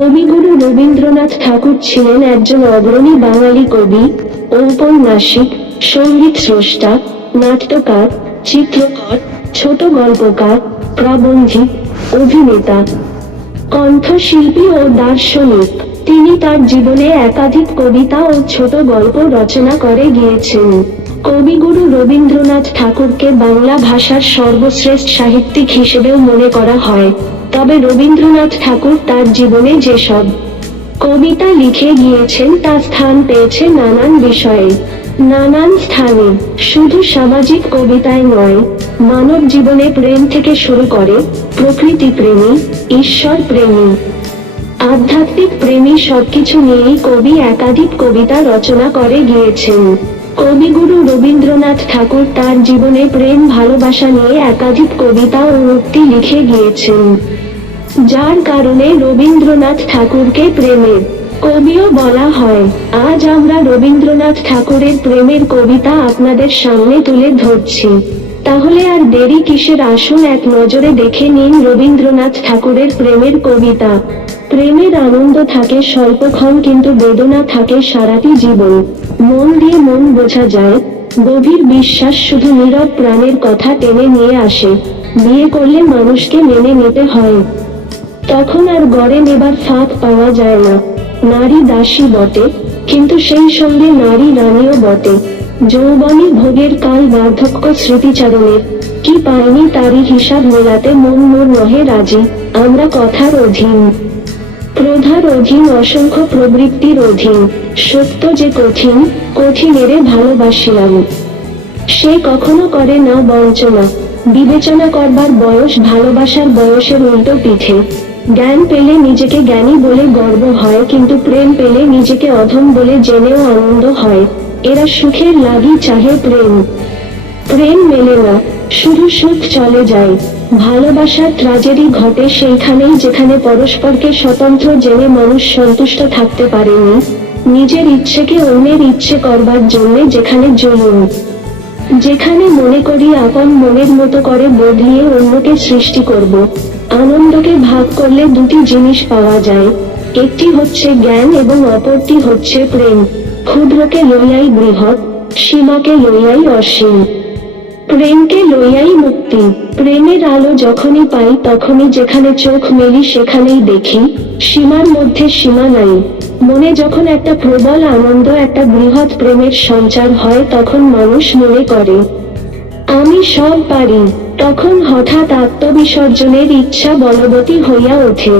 কবিগুরু রবীন্দ্রনাথ ঠাকুর ছিলেন একজন অগ্রণী বাঙালি কবি, ঔপন্যাসিক, সঙ্গীত স্রষ্টা, নাট্যকার, চিত্রকর, ছোট গল্পকার, প্রাবন্ধিক, অভিনেতা, কণ্ঠশিল্পী ও দার্শনিক। তিনি তার জীবনে একাধিক কবিতা ও ছোট গল্প রচনা করে গিয়েছেন। কবিগুরু রবীন্দ্রনাথ ঠাকুরকে বাংলা ভাষার সর্বশ্রেষ্ঠ সাহিত্যিক হিসেবেও মনে করা হয়। তবে রবীন্দ্রনাথ ঠাকুর তার জীবনে যেসব কবিতা লিখে গিয়েছেন তা স্থান পেয়েছে নানান বিষয়ে, নানান স্থানে। শুধু সামাজিক কবিতায় নয়, মানব জীবনে প্রেম থেকে শুরু করে প্রকৃতি প্রেমী, ঈশ্বর প্রেমী, আধ্যাত্মিক প্রেমী সবকিছু নিয়েই কবি একাধিক কবিতা রচনা করে গিয়েছেন। কবিগুরু রবীন্দ্রনাথ ঠাকুর তার জীবনে প্রেম ভালোবাসা নিয়ে একাধিক কবিতা ও উক্তি লিখে গিয়েছেন, যার কারণে রবীন্দ্রনাথ ঠাকুরকে প্রেমের কবিও বলা হয়। আজ আমরা রবীন্দ্রনাথ ঠাকুরের প্রেমের কবিতা আপনাদের সামনে তুলে ধরছি। তাহলে আর দেরি কিসের, আসুন এক নজরে দেখে নিন রবীন্দ্রনাথ ঠাকুরের প্রেমের কবিতা। প্রেমের আনন্দ থাকে স্বল্পক্ষণ, কিন্তু বেদনা থাকে সারাটি জীবন। মন দিয়ে মন বোঝা যায়, গভীর বিশ্বাস শুধু নীরব প্রাণের কথা টেনে নিয়ে আসে। বিয়ে করলে মানুষকে মেনে নিতে হয়, তখন আর গড়ে নেবার ফাঁক পাওয়া যায় না। নারী দাসী বটে, কিন্তু সেই সঙ্গে নারী রানীও বটে। যৌবনী ভোগের কাল বার্ধক্য স্মৃতিচারণের, কি পাইনি তারই হিসাব মেলাতে মন মোর নহে রাজি। আমরা কথার অধীন, প্রধার অধীন, অসংখ্য প্রবৃত্তির অধীন। সত্য যে কঠিন, কঠিনেরে ভালোবাসিলাম। সে কখনো করে না বঞ্চনা। বিবেচনা করবার বয়স ভালোবাসার বয়সের উল্টো পিঠে। জ্ঞান পেলে নিজেকে জ্ঞানী বলে গর্ব হয়, কিন্তু প্রেম পেলে নিজেকে অধম বলে জেনেও আনন্দ হয়। এরা সুখের লাগি চাহে প্রেম, প্রেম মেলে না, শুধু সুখ চলে যায়। ভালোবাসার ট্র্যাজেডি ঘটে সেইখানেই যেখানে পরস্পরকে স্বতন্ত্র জেনে মানুষ সন্তুষ্ট থাকতে পারেনি, নিজের ইচ্ছেকে অন্যের ইচ্ছে করবার জন্যে যেখানে জুলুম, যেখানে মনে করি আপন মনের মতো করে বদলিয়ে অন্যকে সৃষ্টি করব। আনন্দকে ভাগ করলে দুটি জিনিস পাওয়া যায়, একটি হচ্ছে জ্ঞান এবং অপরটি হচ্ছে প্রেম। ক্ষুদ্রকে লইয়াই বৃহৎ, সীমাকে লইয়াই অসীম, প্রেমকে লইয়াই মুক্তি। প্রেমের আলো যখনই পাই তখনই যেখানে চোখ মেলি সেখানেই দেখি, সীমার মধ্যে সীমা নাই। মনে যখন একটা প্রবল আনন্দ, একটা বৃহৎ প্রেমের সঞ্চার হয়, তখন মানুষ মনে করে আমি সব পারি। তখন হঠাৎ আত্মবিসর্জনের ইচ্ছা বলবতী হইয়া ওঠে।